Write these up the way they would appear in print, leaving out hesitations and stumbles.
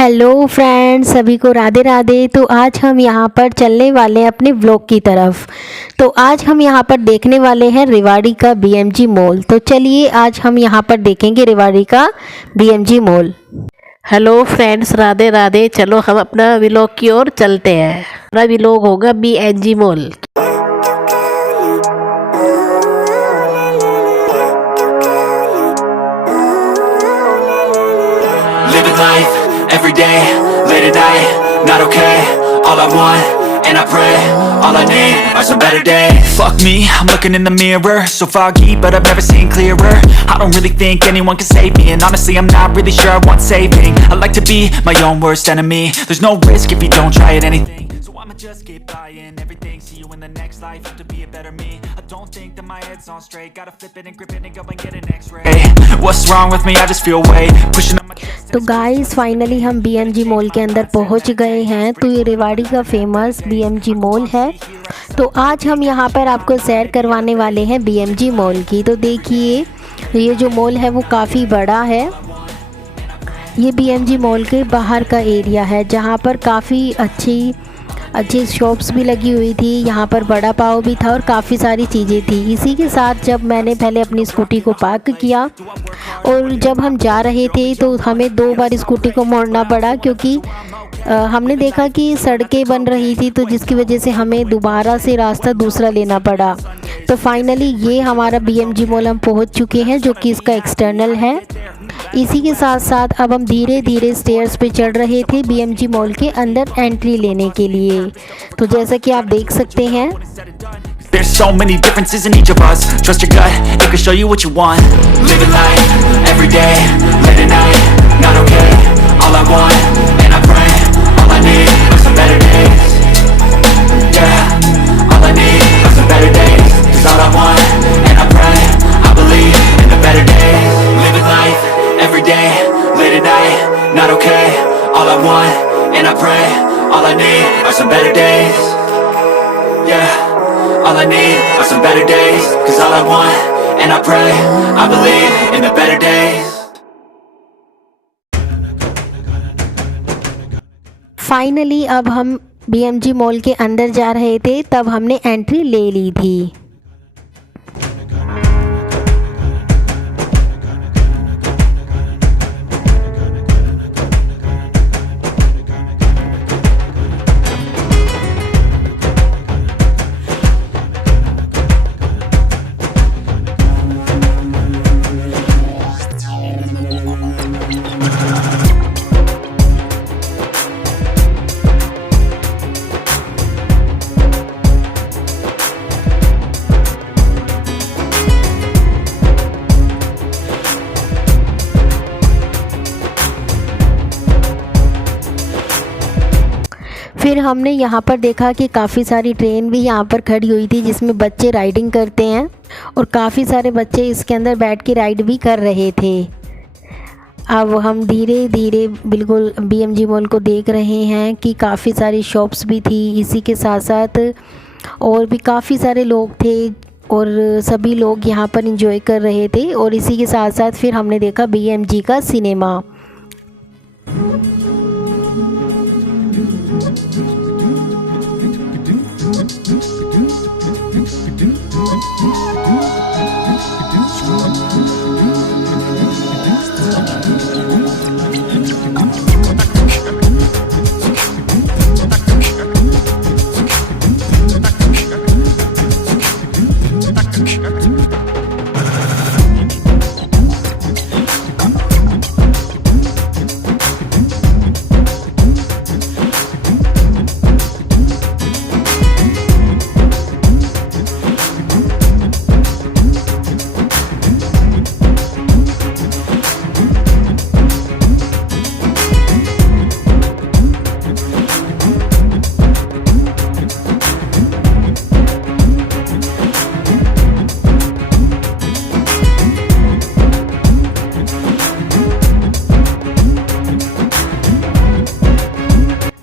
Hello friends, सभी को राधे राधे। तो आज हम यहाँ पर चलने वाले हैं अपने व्लॉग की तरफ। तो आज हम यहाँ पर देखने वाले हैं रेवाड़ी का बीएमजी मॉल। तो चलिए आज हम यहाँ पर देखेंगे रेवाड़ी का BMG mall. Hello friends, Radhe Radhe. चलो हम अपना व्लॉग की ओर चलते हैं। हमारा व्लॉग होगा BMG mall. Living life, every day, late at night, not okay. All I want, and I pray, all I need are some better days. Fuck me, I'm looking in the mirror, so foggy, but I've never seen clearer. I don't really think anyone can save me, and honestly I'm not really sure I want saving. I like to be my own worst enemy. There's no risk if you don't try at anything, so I'ma just keep buying everything. See you in the next life, have to be a better me. I don't think that my head's on straight, gotta flip it and grip it and go and get an x-ray. What's wrong with me? I just feel weight pushing on my chest. तो guys finally हम BMG mall के अंदर पहुँच गए हैं। तो ये रेवाड़ी का फेमस बीएमजी मॉल है। तो आज हम यहाँ पर आपको सैर करवाने वाले हैं बीएमजी मॉल की। तो देखिए ये जो मॉल है वो काफ़ी बड़ा है। ये बीएमजी मॉल के बाहर का एरिया है जहाँ पर काफ़ी अच्छी शॉप्स भी लगी हुई थी। यहाँ पर बड़ा पाव भी था और काफ़ी सारी चीज़ें थी। इसी के साथ जब मैंने पहले अपनी स्कूटी को पार्क किया और जब हम जा रहे थे तो हमें 2 बार स्कूटी को मोड़ना पड़ा, क्योंकि हमने देखा कि सड़कें बन रही थी, तो जिसकी वजह से हमें दोबारा से रास्ता दूसरा लेना पड़ा। तो फाइनली ये हमारा बीएमजी मॉल हम पहुंच चुके हैं, जो कि इसका एक्सटर्नल है। इसी के साथ साथ अब हम धीरे धीरे स्टेयर्स पे चढ़ रहे थे बीएमजी मॉल के अंदर एंट्री लेने के लिए। तो जैसा कि आप देख सकते हैं, There's so many differences in each of us. Trust your gut, it can show you what you want. Living life, every day, late at night, not okay. All I want, and I pray, all I need are some better days. Yeah, all I need are some better days. 'Cause all I want, and I pray, I believe in the better days. Living life, every day, late at night, not okay. All I want, and I pray, all I need are some better days. Yeah, all I need are some better days. 'Cause all I want, and I pray, I believe in the better days. Finally अब हम BMG mall के अंदर जा रहे थे, तब हमने entry ले ली थी। फिर हमने यहाँ पर देखा कि काफ़ी सारी ट्रेन भी यहाँ पर खड़ी हुई थी, जिसमें बच्चे राइडिंग करते हैं और काफ़ी सारे बच्चे इसके अंदर बैठ के राइड भी कर रहे थे। अब हम धीरे धीरे बिल्कुल बीएमजी मॉल को देख रहे हैं कि काफ़ी सारी शॉप्स भी थी। इसी के साथ साथ और भी काफ़ी सारे लोग थे और सभी लोग यहाँ पर एंजॉय कर रहे थे। और इसी के साथ साथ फिर हमने देखा बीएमजी का सिनेमा।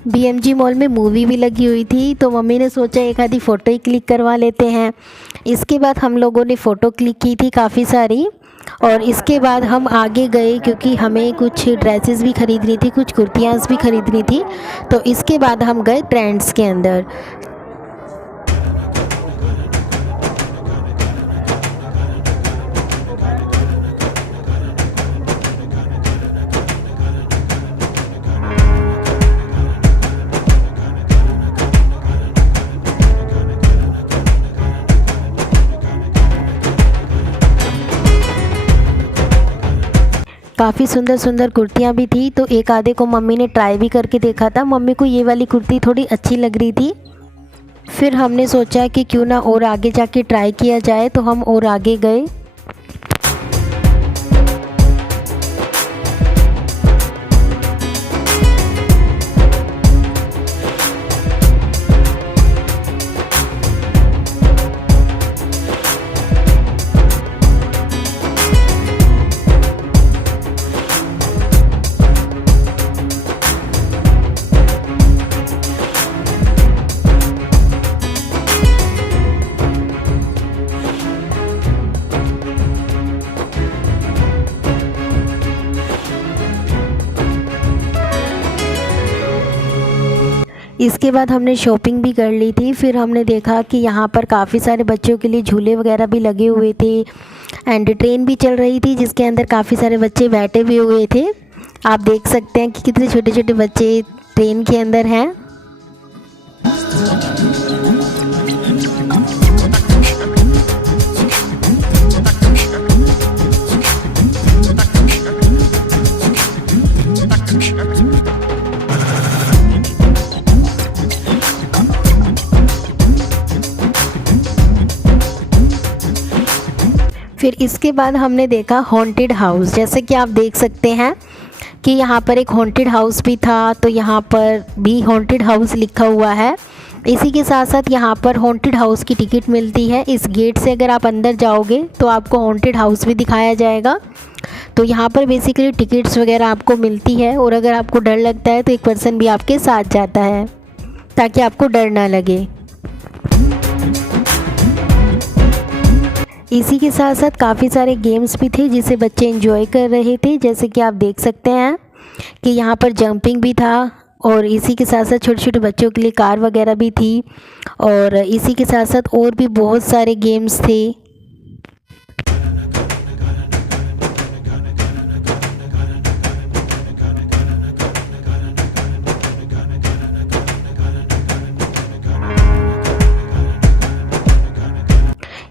बीएमजी मॉल में मूवी भी लगी हुई थी, तो मम्मी ने सोचा एक आधी फ़ोटो ही क्लिक करवा लेते हैं। इसके बाद हम लोगों ने फ़ोटो क्लिक की थी काफ़ी सारी। और इसके बाद हम आगे गए क्योंकि हमें कुछ ड्रेसेस भी खरीदनी थी, कुछ कुर्तियाँ भी खरीदनी थी। तो इसके बाद हम गए ट्रेंड्स के अंदर। काफ़ी सुंदर सुंदर कुर्तियाँ भी थी, तो एक आधे को मम्मी ने ट्राई भी करके देखा था। मम्मी को ये वाली कुर्ती थोड़ी अच्छी लग रही थी। फिर हमने सोचा कि क्यों ना और आगे जाके ट्राई किया जाए, तो हम और आगे गए। इसके बाद हमने शॉपिंग भी कर ली थी। फिर हमने देखा कि यहाँ पर काफ़ी सारे बच्चों के लिए झूले वगैरह भी लगे हुए थे एंड ट्रेन भी चल रही थी जिसके अंदर काफ़ी सारे बच्चे बैठे भी हुए थे। आप देख सकते हैं कि कितने छोटे छोटे बच्चे ट्रेन के अंदर हैं। फिर इसके बाद हमने देखा हॉन्टेड हाउस। जैसे कि आप देख सकते हैं कि यहाँ पर एक हॉन्टेड हाउस भी था, तो यहाँ पर भी हॉन्टेड हाउस लिखा हुआ है। इसी के साथ साथ यहाँ पर हॉन्टेड हाउस की टिकट मिलती है। इस गेट से अगर आप अंदर जाओगे तो आपको हॉन्टेड हाउस भी दिखाया जाएगा। तो यहाँ पर बेसिकली टिकट्स वगैरह आपको मिलती है, और अगर आपको डर लगता है तो एक पर्सन भी आपके साथ जाता है ताकि आपको डर ना लगे। इसी के साथ साथ काफ़ी सारे गेम्स भी थे जिसे बच्चे एंजॉय कर रहे थे। जैसे कि आप देख सकते हैं कि यहाँ पर जंपिंग भी था, और इसी के साथ साथ छोटे छोटे बच्चों के लिए कार वगैरह भी थी, और इसी के साथ साथ और भी बहुत सारे गेम्स थे।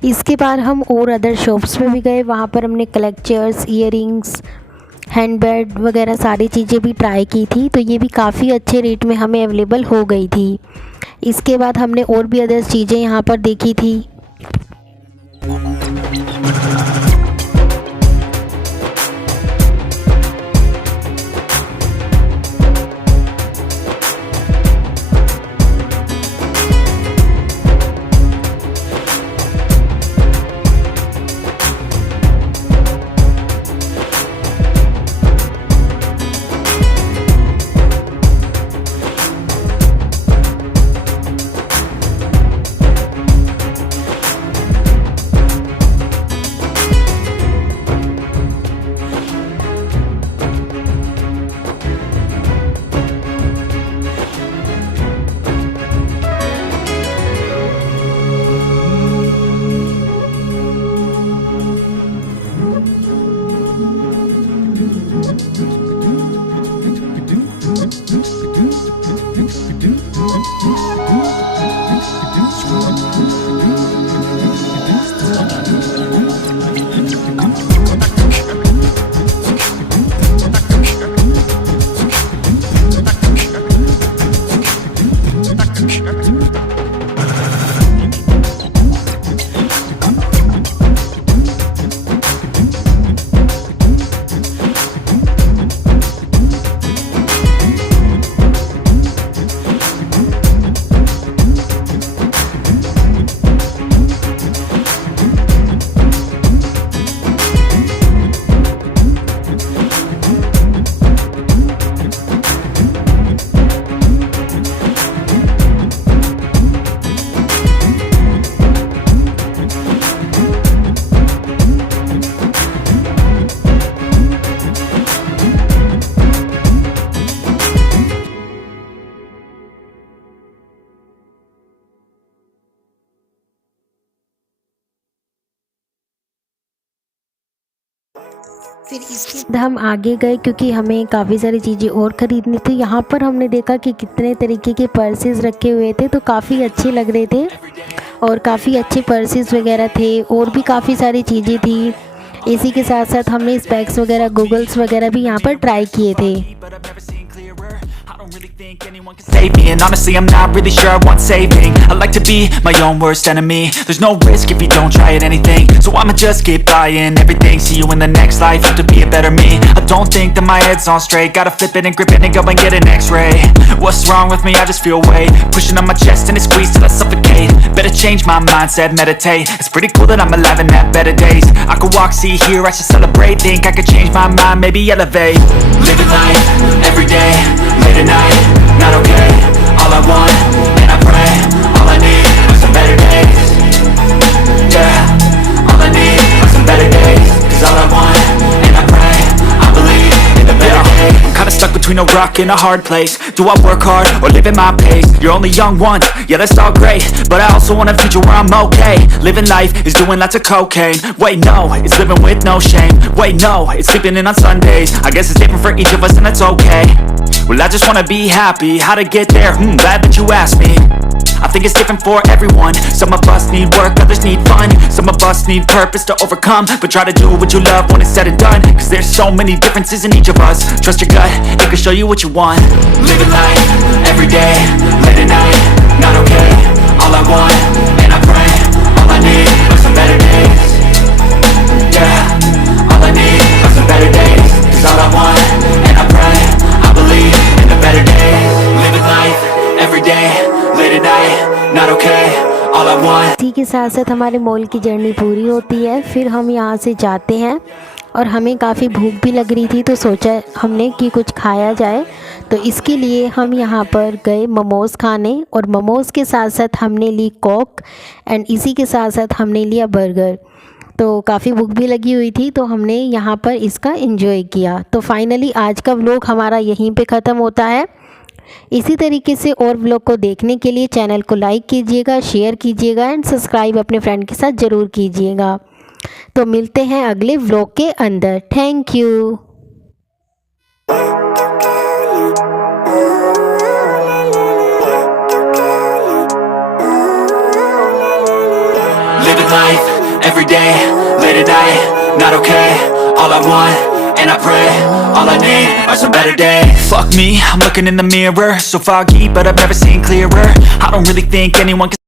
इसके बाद हम और अदर शॉप्स में भी गए। वहाँ पर हमने कलेक्चर्स, ईयरिंग्स, हैंडबैग वगैरह सारी चीज़ें भी ट्राई की थी, तो ये भी काफ़ी अच्छे रेट में हमें अवेलेबल हो गई थी। इसके बाद हमने और भी अदर चीज़ें यहाँ पर देखी थी। फिर इसके बाद हम आगे गए क्योंकि हमें काफ़ी सारी चीज़ें और ख़रीदनी थी। यहाँ पर हमने देखा कि कितने तरीके के पर्सेस रखे हुए थे, तो काफ़ी अच्छे लग रहे थे और काफ़ी अच्छे पर्सेस वगैरह थे और भी काफ़ी सारी चीज़ें थी। इसी के साथ साथ हमने स्पेक्स वगैरह, गूगल्स वगैरह भी यहाँ पर ट्राई किए थे। Save me, and honestly I'm not really sure I want saving. I like to be my own worst enemy. There's no risk if you don't try at anything, so I'ma just keep buying everything. See you in the next life, have to be a better me. I don't think that my head's on straight, gotta flip it and grip it and go and get an x-ray. What's wrong with me? I just feel weight pushing on my chest and it squeezes till I suffocate. Better change my mindset, meditate. It's pretty cool that I'm alive and have better days. I could walk, see, hear, I should celebrate. Think I could change my mind, maybe elevate. Living life, everyday, late at night, not okay. All I want, and I pray, all I need are some better days. Yeah, all I need are some better days. Cause all I want, and I pray, I believe in the better days. I'm kinda stuck between a rock and a hard place. Do I work hard or live at my pace? You're only young once, yeah that's all great, but I also want a future where I'm okay. Living life is doing lots of cocaine. Wait no, it's living with no shame. Wait no, it's sleeping in on Sundays. I guess it's different for each of us and that's okay. Well I just wanna be happy, how to get there, glad that you asked me. I think it's different for everyone. Some of us need work, others need fun. Some of us need purpose to overcome. But try to do what you love when it's said and done. Cause there's so many differences in each of us. Trust your gut, it can show you what you want. Living life, everyday, late at night, not okay. All I want, and I pray, all I need are some better days. Yeah, all I need are some better days. Cause all I want, and I pray, I believe in the better days. Living life, everyday, late at night, not okay. All I want. इसी के साथ साथ हमारे mall की journey पूरी होती है। फिर हम यहाँ से जाते हैं और हमें काफ़ी भूख भी लग रही थी, तो सोचा हमने कि कुछ खाया जाए। तो इसके लिए हम यहाँ पर गए मोमोज़ खाने और मोमोज़ के साथ साथ हमने ली कोक एंड इसी के साथ साथ हमने लिया बर्गर। तो काफ़ी भूख भी लगी हुई थी, तो हमने यहाँ पर इसका एंजॉय किया। तो फाइनली आज का व्लॉग हमारा यहीं पे ख़त्म होता है। इसी तरीके से और व्लॉग को देखने के लिए चैनल को लाइक कीजिएगा, शेयर कीजिएगा एंड सब्सक्राइब अपने फ्रेंड के साथ ज़रूर कीजिएगा। तो मिलते हैं अगले व्लॉग के अंदर। Thank you. Living life, everyday, late at night, not okay. All I want, and I pray, all I need are some better days. Fuck me, I'm looking in the mirror, so foggy, but I've never seen clearer. I don't really think anyone can